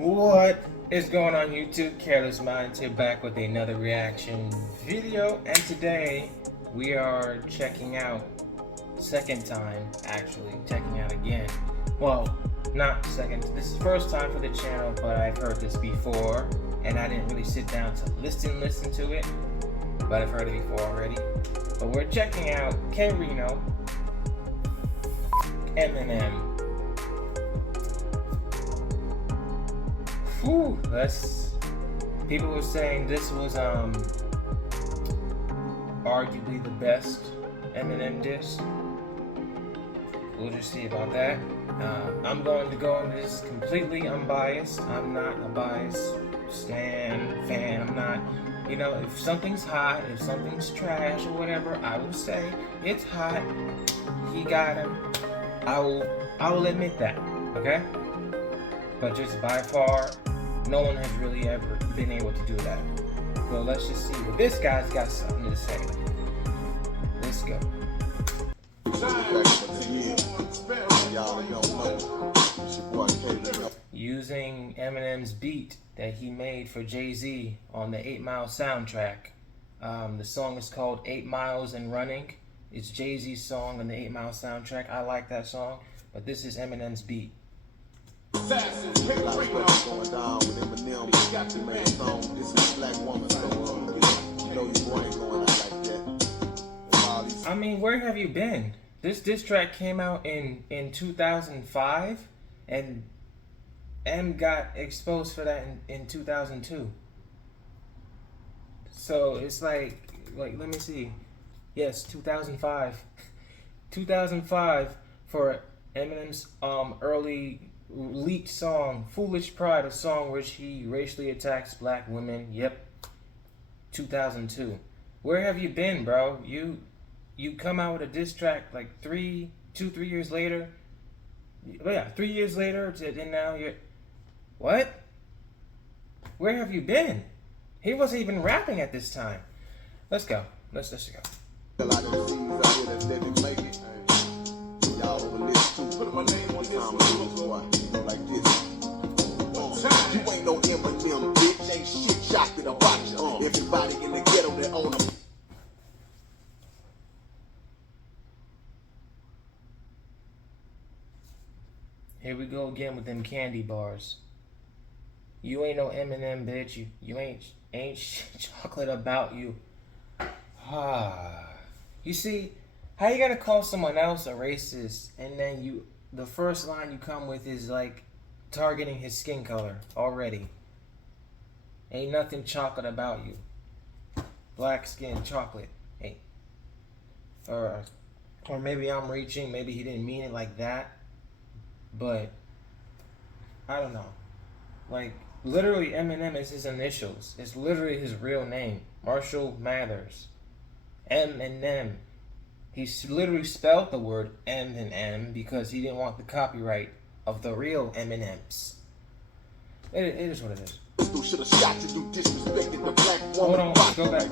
What is going on YouTube? Careless Minds here, back with another reaction video, and today we are checking out, second time actually, checking out again. Well, not second, this is first time for the channel, but I've heard this before, and I didn't really sit down to listen to it, but I've heard it before already. But we're checking out K-Rino, Eminem. Whew, people were saying this was arguably the best Eminem diss. We'll just see about that. I'm going to go into this completely unbiased. I'm not a biased fan. I'm not, if something's hot, if something's trash or whatever, I will say it's hot. He got him. I will admit that. Okay. But just by far, no one has really ever been able to do that. So let's just see what this guy's got something to say. Let's go. Using Eminem's beat that he made for Jay-Z on the 8 Mile soundtrack. The song is called 8 Miles and Running. It's Jay-Z's song on the 8 Mile soundtrack. I like that song, but this is Eminem's beat. Assassins, K-Rino going down with Eminem. He got the man song. This is a black woman, so you know your boy ain't going out like that. I mean, where have you been? This diss track came out in 2005, and M got exposed for that in 2002. So it's like let me see. Yes, 2005. 2005 for Eminem's early leaked song, Foolish Pride, a song which he racially attacks black women. Yep. 2002. Where have you been, bro? You come out with a diss track like 3 years later. Oh yeah, 3 years later, and now you're... What? Where have you been? He wasn't even rapping at this time. Let's go. Let's go. Y'all over this too. Put my name on this like this. You ain't no Eminem, bitch. Ain't shit shocked that about you. Everybody in the ghetto that own them. Here we go again with them candy bars. You ain't no Eminem, bitch. You ain't shit chocolate about you. You see, how you gonna call someone else a racist, and then the first line you come with is like targeting his skin color already? Ain't nothing chocolate about you. Black skin, chocolate. Hey. Or maybe I'm reaching, maybe he didn't mean it like that. But I don't know. Like, literally Eminem is his initials. It's literally his real name. Marshall Mathers. Eminem. He literally spelled the word M and M because he didn't want the copyright of the real Eminems. It is what it is. Hold on, go back.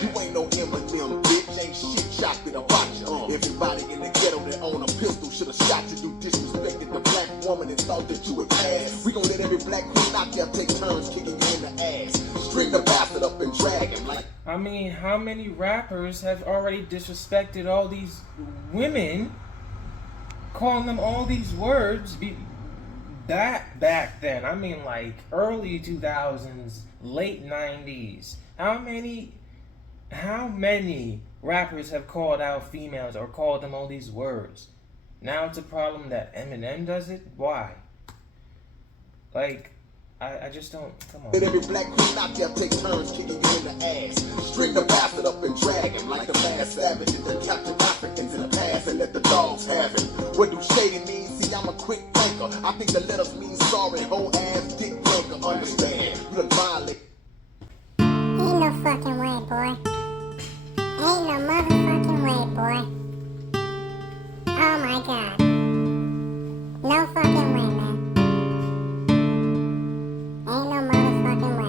You ain't no Eminem, bitch. Ain't shit shocked about you. Everybody in the ghetto that own a pistol should have shot you. You disrespected the black woman and thought that you would pass. We gon' let every black queen out there take turns kicking you in the ass. String the bastard up and drag him like... I mean, how many rappers have already disrespected all these women, calling them all these words back then? I mean, like early 2000s, late 90s. How many rappers have called out females or called them all these words? Now it's a problem that Eminem does it? Why? Like, I just don't, come on. Let every black queen out there take turns kicking you in the ass. String the bastard up and drag him like the last savage that captured Africans in the past and let the dogs have it. What do shady mean? See, I'm a quick thinker. I think the letters mean sorry, whole ass dick drinker. Understand? You done violate. Ain't no fucking way, boy. Ain't no motherfucking way, boy. Oh my god. No fucking way, man. Ain't no motherfucking way.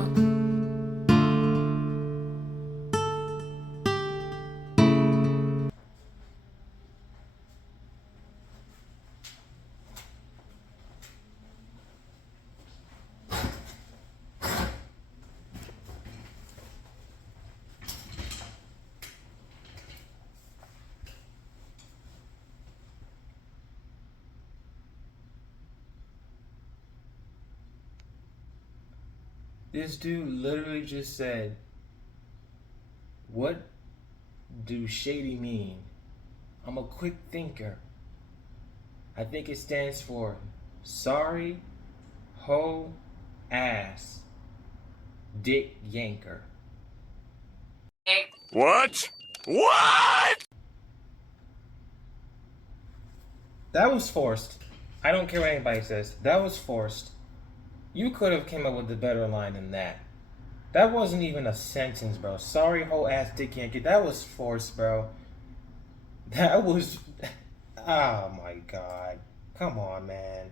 This dude literally just said, "What do shady mean? I'm a quick thinker. I think it stands for sorry, hoe, ass, dick yanker." What? What? That was forced. I don't care what anybody says. That was forced. You could have came up with a better line than that. That wasn't even a sentence, bro. Sorry, hoe ass dick yanker. That was forced, bro. That was. Oh my god. Come on, man.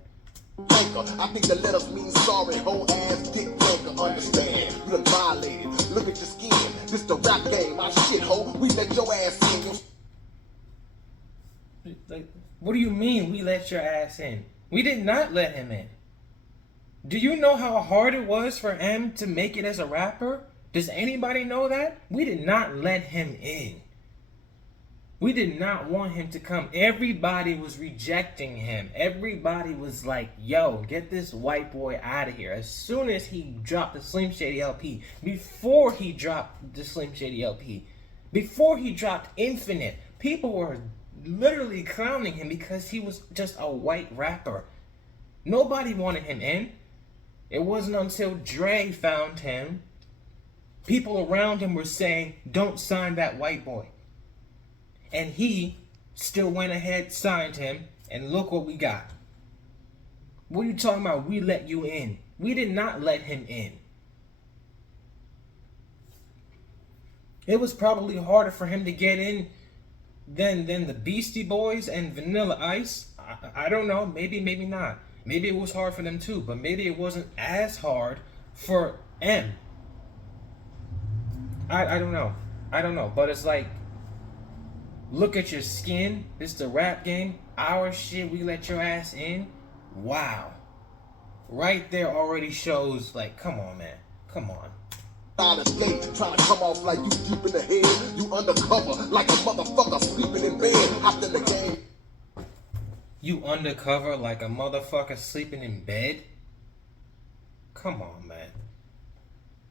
I think the letters mean sorry, whole ass dick yanker. Understand? You done violated. Look at your skin. This the rap game. My shit, ho. We let your ass in. Like, what do you mean we let your ass in? We did not let him in. Do you know how hard it was for M to make it as a rapper? Does anybody know that? We did not let him in. We did not want him to come. Everybody was rejecting him. Everybody was like, yo, get this white boy out of here. As soon as he dropped the Slim Shady LP, before he dropped the Slim Shady LP, before he dropped Infinite, people were literally clowning him because he was just a white rapper. Nobody wanted him in. It wasn't until Dre found him, people around him were saying, don't sign that white boy. And he still went ahead, signed him, and look what we got. What are you talking about? We let you in. We did not let him in. It was probably harder for him to get in than the Beastie Boys and Vanilla Ice. I don't know. Maybe not. Maybe it was hard for them too, but maybe it wasn't as hard for M. I don't know. I don't know. But it's like, look at your skin. This is the rap game. Our shit, we let your ass in. Wow. Right there already shows, like, come on, man. Come on. Out of state, trying to come off like you deep in the head. You undercover like a motherfucker sleeping in bed. Hopped in the game. You undercover like a motherfucker sleeping in bed? Come on, man.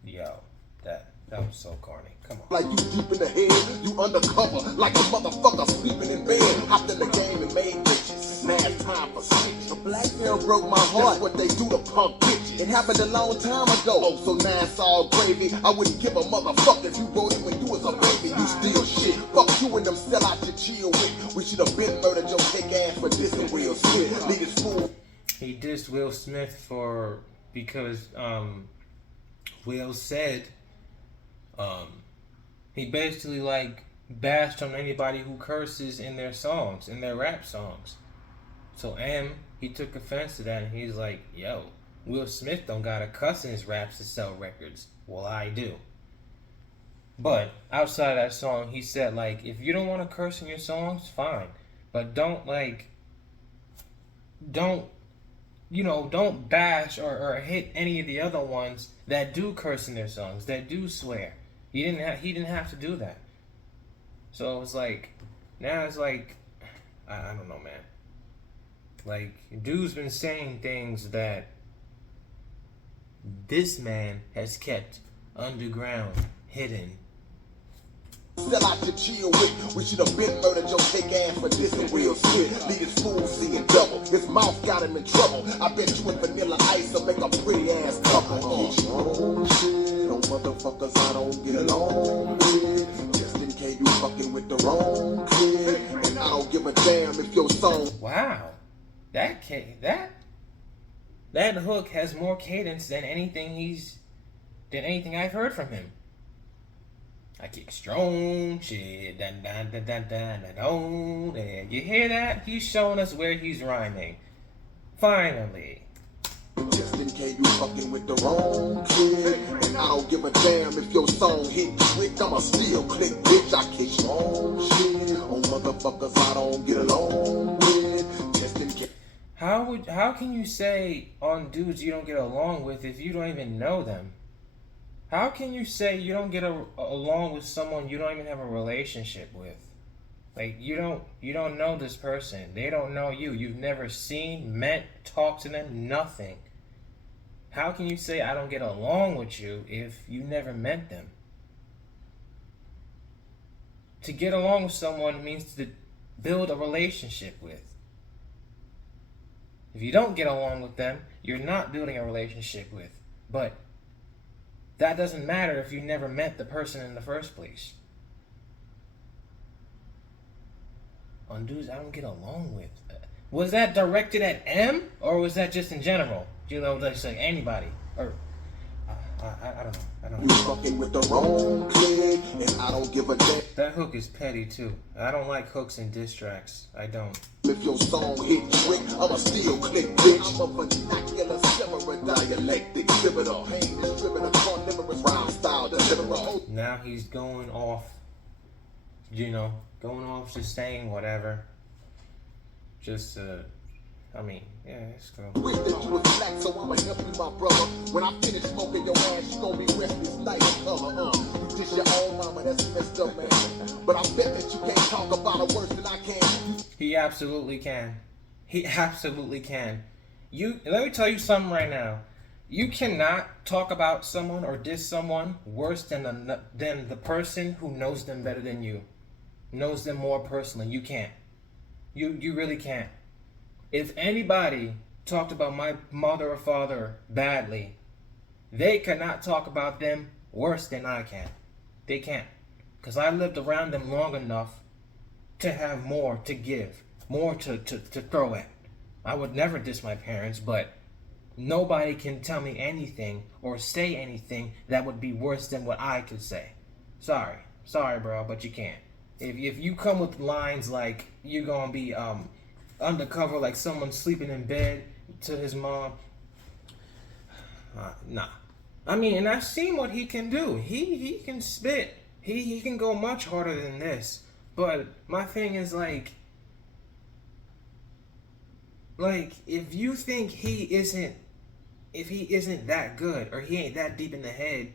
Yo, that was so corny. Come on. Like you deep in the head, you undercover like a motherfucker sleeping in bed. Hopped in the game and made bitches. Now it's time for switch. A black girl broke my heart. That's what they do to punk bitches. It happened a long time ago. Oh, so now it's all gravy. I wouldn't give a motherfucker if you wrote it when you was a baby. You still shit. Fuck you and them sellouts you chill with. We should have been murdered your cake ass for dissing Will Smith. Lead his fool. He dissed Will Smith because Will said he basically like bashed on anybody who curses in their songs, in their rap songs. So he took offense to that and he's like, yo, Will Smith don't gotta cuss in his raps to sell records. Well, I do. But outside of that song, he said, like, if you don't want to curse in your songs, fine. But don't bash or hit any of the other ones that do curse in their songs, that do swear. He didn't have to do that. So it was like, now it's like, I don't know, man. Like, dude's been saying things that this man has kept underground, hidden. Still out to chill with. We should have been murdered your cake ass for dissing Will Smith. Lead his fool seeing double. His mouth got him in trouble. I bet you and Vanilla Ice will make a pretty ass couple. Get your own shit on motherfuckers I don't get along with. Just in case you fucking with the wrong kid. And I don't give a damn if your song. Wow. That hook has more cadence than anything I've heard from him. I kick strong shit, dun dun dun dun dun dun dun. You hear that? He's showing us where he's rhyming. Finally. Just in case you fucking with the wrong kid. And I don't give a damn if your song hit quick. I'ma still click, bitch. I kick strong shit on motherfuckers I don't get along with. Just in case. How can you say on dudes you don't get along with if you don't even know them? How can you say you don't get along with someone you don't even have a relationship with? Like, you don't know this person. They don't know you. You've never seen, met, talked to them, nothing. How can you say I don't get along with you if you never met them? To get along with someone means to build a relationship with. If you don't get along with them, you're not building a relationship with. But that doesn't matter if you never met the person in the first place. On dudes I don't get along with. Was that directed at M, or was that just in general? You know, like anybody, or I don't know. I don't You know. fucking with the wrong kid, and I don't give a damn That hook is petty too. I don't like hooks and diss tracks. I don't. if your song hit quick. I'ma still click, bitch. I'm a vernacular simmerer, dialect exhibitor, pain distributor, carnivorous rhyme style deliverer. Now he's going off. You know, going off just saying whatever. Just I mean, yeah, let's go. Wish that you was black, so I'ma help you, my brother. When I finish smoking your ass, you gon' be restless light color. You dish your own mama, that's messed up, man. But I bet that you can't talk about her worse than I can. He absolutely can. He absolutely can. Let me tell you something right now. You cannot talk about someone or diss someone worse than the person who knows them better than you, knows them more personally. You can't. You really can't. If anybody talked about my mother or father badly, they cannot talk about them worse than I can. They can't. Because I lived around them long enough to have more to give, more to throw at. I would never diss my parents, but nobody can tell me anything or say anything that would be worse than what I could say. Sorry, bro, but you can't. If you come with lines like you're gonna be undercover, like someone sleeping in bed to his mom, nah. I mean, and I've seen what he can do. He can spit. He can go much harder than this. But my thing is like if you think he isn't that good, or he ain't that deep in the head,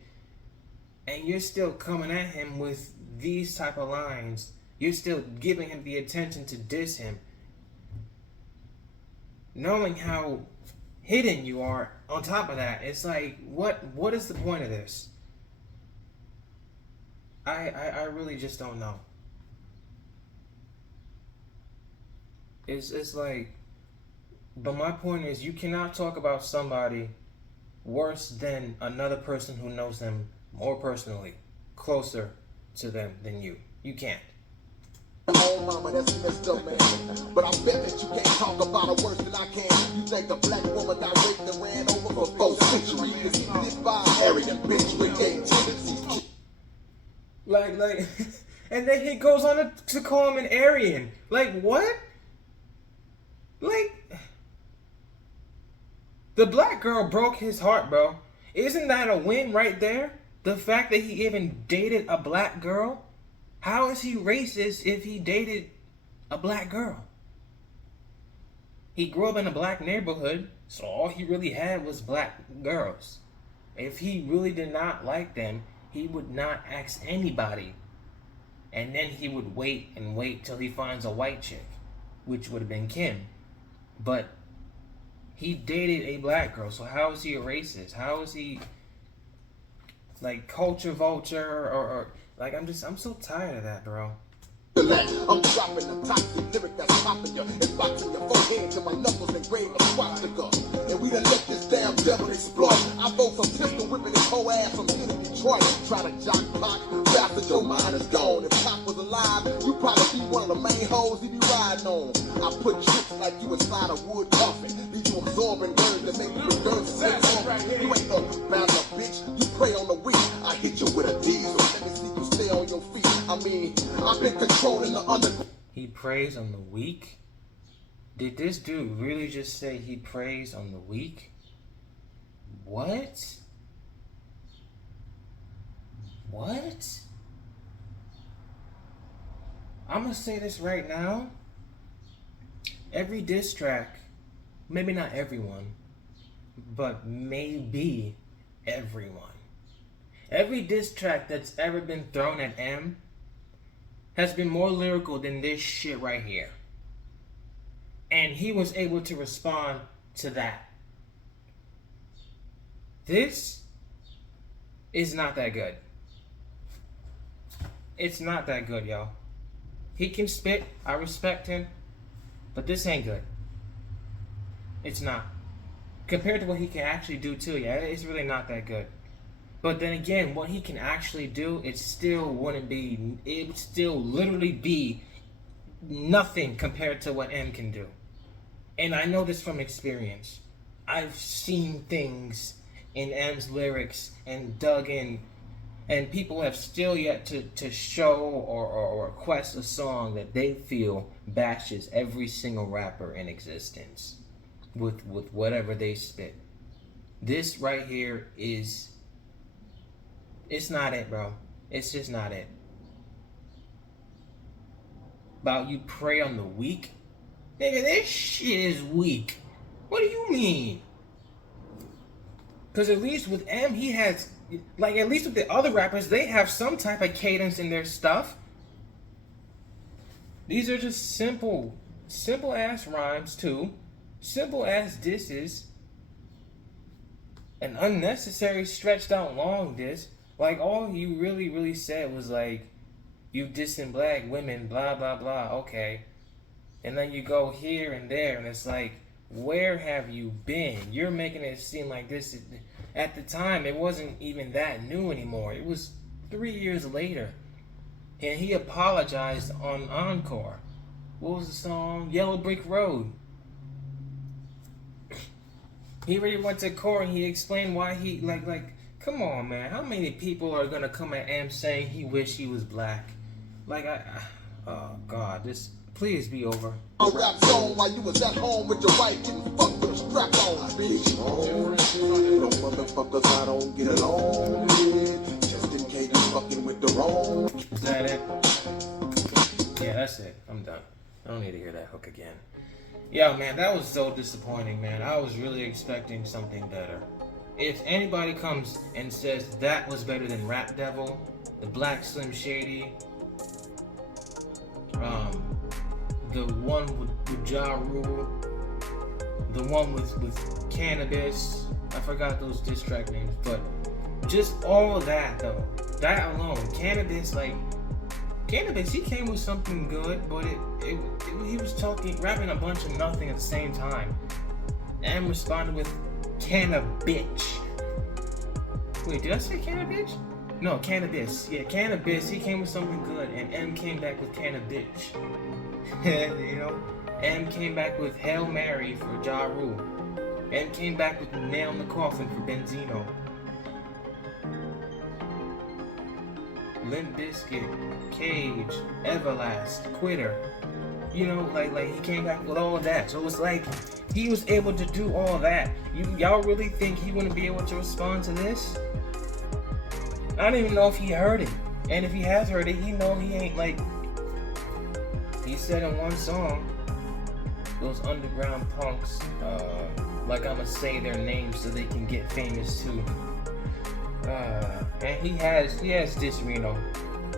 and you're still coming at him with these type of lines, you're still giving him the attention to diss him, knowing how hidden you are on top of that, it's like, what is the point of this? I really just don't know. It's like, but my point is, you cannot talk about somebody worse than another person who knows them more personally, closer to them than you. You can't. Oh mama, that's messed up, man. But I bet that you can't talk about her worse than I can. You think a black woman that raped and ran over for 4 centuries is this by arrogant bitch with gay tendencies. Like, and then he goes on to call him an Aryan. Like, what? Like, the black girl broke his heart, bro. Isn't that a win right there? The fact that he even dated a black girl? How is he racist if he dated a black girl? He grew up in a black neighborhood, so all he really had was black girls. If he really did not like them, he would not ask anybody. And then he would wait and wait till he finds a white chick, which would have been Kim. But he dated a black girl, so how is he a racist? How is he like culture vulture or like I'm so tired of that, bro. I'm dropping the toxic lyric that's popping you and boxing your forehead to my knuckles and grave a swastika. And we done let this damn devil exploit. I vote for pistol whipping his whole ass from here to Detroit. Try to jock block, bastard, your mind is gone. If Pop was alive, you probably be one of the main hoes he be riding on. I put tricks like you inside a wood coffin. Leave you absorbing words that make you regurgitate off. You ain't no bouncer, bitch. You prey on the weak. I hit you with a diesel. Let me see you stay on your feet. I mean, I've been controlling the underground. He preys on the weak? Did this dude really just say he preys on the weak? What? What? I'm gonna say this right now. Every diss track, maybe not everyone, but maybe everyone. Every diss track that's ever been thrown at M has been more lyrical than this shit right here. And he was able to respond to that. This is not that good. It's not that good, y'all. He can spit, I respect him, but this ain't good. It's not. Compared to what he can actually do too, yeah, it's really not that good. But then again, what he can actually do, it would still literally be nothing compared to what M can do. And I know this from experience. I've seen things in M's lyrics and dug in, and people have still yet to show or request a song that they feel bashes every single rapper in existence with whatever they spit. This right here it's not it, bro. It's just not it. About you prey on the weak? Nigga, this shit is weak. What do you mean? Because at least with M, he has, like, at least with the other rappers, they have some type of cadence in their stuff. These are just simple ass rhymes too. Simple ass disses. An unnecessary stretched out long diss. Like, all you really said was like, you dissing black women, blah blah blah, okay. And then you go here and there, and it's like, where have you been? You're making it seem like this, at the time, it wasn't even that new anymore. It was 3 years later. And he apologized on Encore. What was the song? Yellow Brick Road. He already went to court and he explained why he, like, come on, man. How many people are gonna come at M saying he wish he was black? Like, oh God, this, please be over. A rap song while you was at home with your wife getting fucked with a strap on, bitch. No motherfuckers I don't get along with. Just in case you fucking with the wrong. Is that it? Yeah, that's it. I'm done. I don't need to hear that hook again. Yo, man, that was so disappointing, man. I was really expecting something better. If anybody comes and says that was better than Rap Devil, the Black Slim Shady, the one with Ja Rule, the one with Cannabis, I forgot those diss track names, but just all of that though, that alone, Cannabis, he came with something good, but he was rapping a bunch of nothing at the same time, and responded with Cannabitch. Wait, did I say Cannabitch? No, Cannabis. Yeah, Cannabis. He came with something good, and M came back with Cannabitch. You know, M came back with Hail Mary for Ja Rule. M came back with Nail in the Coffin for Benzino. Limp Bizkit, Cage, Everlast, Quitter. You know, like he came back with all of that. So it's like he was able to do all that. Y'all really think he wouldn't be able to respond to this? I don't even know if he heard it. And if he has heard it, he know he ain't like. He said in one song, those underground punks, like I'ma say their names so they can get famous too. And he has K-Rino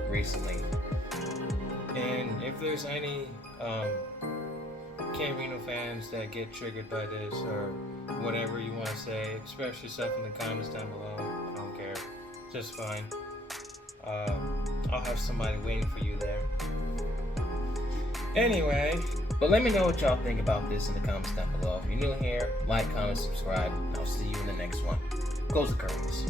recently. And if there's any K-Rino fans that get triggered by this or whatever you want to say, express yourself in the comments down below. I don't care. Just fine. I'll have somebody waiting for you there. Anyway, but let me know what y'all think about this in the comments down below. If you're new here, like, comment, subscribe, and I'll see you in the next one. Close the curtains.